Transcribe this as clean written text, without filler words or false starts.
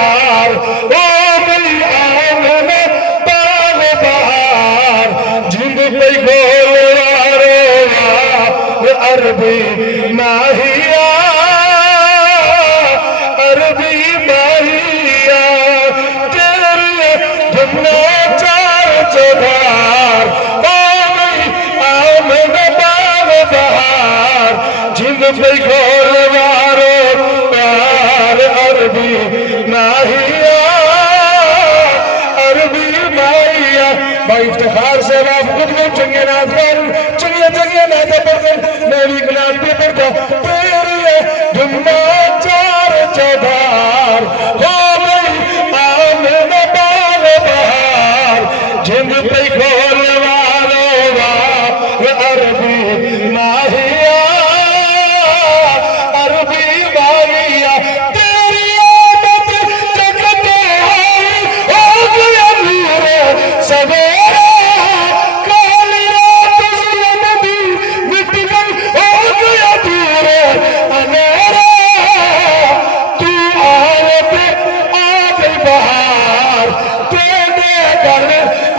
बहार ओ गई आमने बाग बहार जिंद पे गोलवारो अरबी माहिया अरबी माहिया तेरे धुमने चार चौधार ओ गई आमने बाग बहार जिंद पे गोलवारो अरबी माहिया अरबी माहिया भाई इफ्तिखार से आप खुद में चंगे नाथ चंगे चंगे नाते पढ़कर मेरी गुलाम पे पढ़ता तेरे धुमना चार चौधार हो गई आमने बाग बहार जिंद पे खोल वालो अरबी माहिया अरबी माहिया तेरी आमद जगत हो गया वीर सवेरा बहार तेरे घर